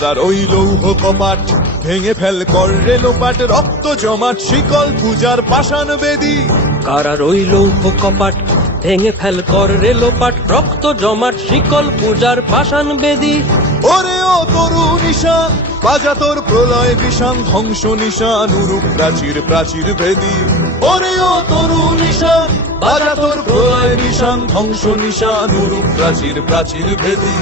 কারার ওই লৌহ কপাট ভেঙে ফেল কর রে লোপাট, রক্ত জমাট শিকল পূজার পাষাণ বেদী। কারার ওই লৌহ কপাট ভেঙে ফেল কর রে লোপাট, রক্ত জমাট শিকল পূজার পাষাণ বেদী। ওরে ও তরু নিশান বাজা তোর প্রলয় বিষান, ধ্বংস নিশান উরুপ প্রাচীর প্রাচীর ভেদী। ওরে ও তরু নিশান বাজা তোর প্রলয় নিশান, ধ্বংস নিশান উরুপ প্রাচীর প্রাচীর ভেদী।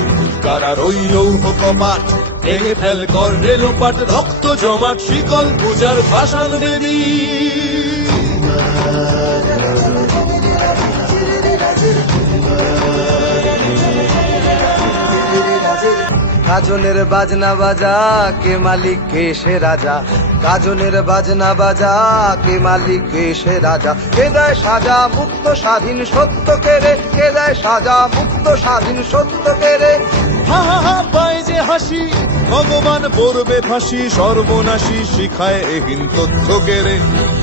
কারার ওই লৌহ কপাট ভেঙে ফেল কর রে লোপাট, রক্ত জমাট শিকল পূজার পাষাণ বেদী। গাজনের বাজনা বাজা কে মালিক কে সে রাজা, গাজনের বাজনা বাজা কে মালিক কে সে রাজা। কে দেয় সাজা মুক্ত স্বাধীন সত্য কেড়ে, কে দেয় সাজা মুক্ত স্বাধীন সত্য কেড়ে। হা হা হা পায় যে হাসি ভগবান পড়বে ফাঁসি, সর্বনাশী শিখায় এহীন তথ্য কেড়ে।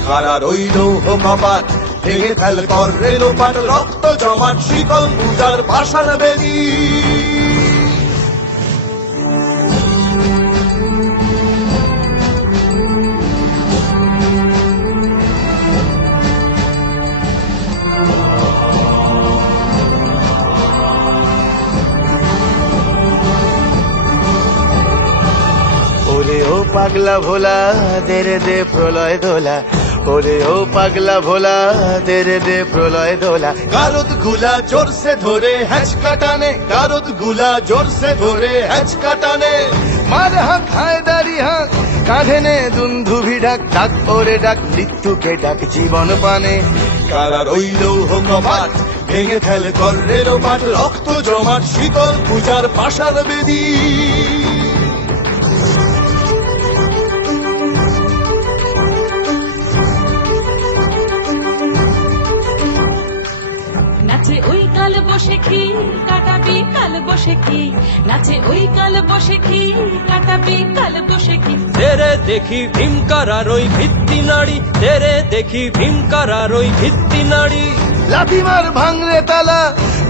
কারার ওই লৌহ কপাট ভেঙে ফেল কর রে লোপাট, রক্ত জমাট শিকল পূজার পাষাণ বেদী। ওরে ও পাগলা ভোলা দে রে দে প্রলয় দোলা, ওরে ও পাগলা ভোলা দে রে দে প্রলয় দোলা। গারদ গুলা জোরসে ধরে হ্যাচকা টানে, গারদ গুলা জোরসে ধরে হ্যাচকা টানে। মার হাঁক হায় দাড়ি হাঁক কাঁধে নে দুন্ধুভি ডাক, ডাক ওরে ডাক মৃত্যুকে ডাক জীবন পানে। কারার ওই লৌহ কপাট ভেঙে ফেল কর রে লোপাট, রক্ত জমাট শিকল পূজার পাষাণ বেদী। নাচে ওই কাল বসে কি কাটাবি কাল বসে কি, নাচে ওই কাল বসে কি কাটাবি কাল বসে কি। তেরে দেখি ভীমকারার ওই ভিত্তি নাড়ি, তেরে দেখি ভীমকারার ওই ভিত্তি নাড়ি। লাথিমার ভাঙরে তালা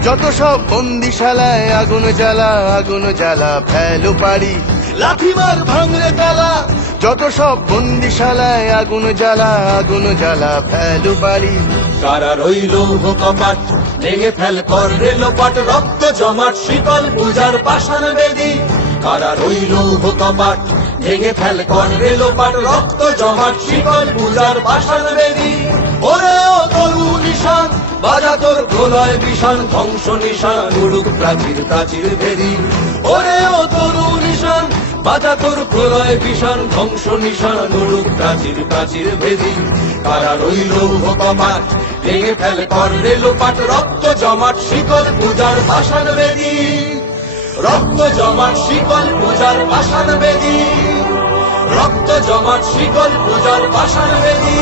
যত সব বন্দিশালায়, আগুন জ্বালা আগুন জ্বালা ফেলো পারি। লাথিমার ভাঙরে তালা যত সব বন্দিশালায়, আগুন জ্বালা আগুন জ্বালা ফেলো পারি। কারার ওই লৌহ কপাট ভেঙে ফেল কর রে লোপাট, রক্ত জমাট শিকল পূজার পাষাণ বেদী। কারার ওই লৌহ কপাট ভেঙে ফেল কর রে লোপাট, রক্ত জমাট শিকল পূজার পাষাণ বেদী। ওরে ও তরু নিশান বাজা তোর প্রলয় বিষান, ধ্বংস নিশান উড়ুক প্রাচীর প্রাচীর ভেদী। ওরে ও তরু নিশান বাজা তোর প্রলয় বিষান, ধ্বংস নিশান উড়ুক প্রাচীর প্রাচীর ভেদী। কারার ওই লৌহ কপাট ভেঙে ফেল কর রে লোপাট, রক্ত জমাট শিকল পূজার পাষাণ বেদী। রক্ত জমাট শিকল পূজার পাষাণ বেদী, রক্ত জমাট শিকল পূজার পাষাণ বেদী।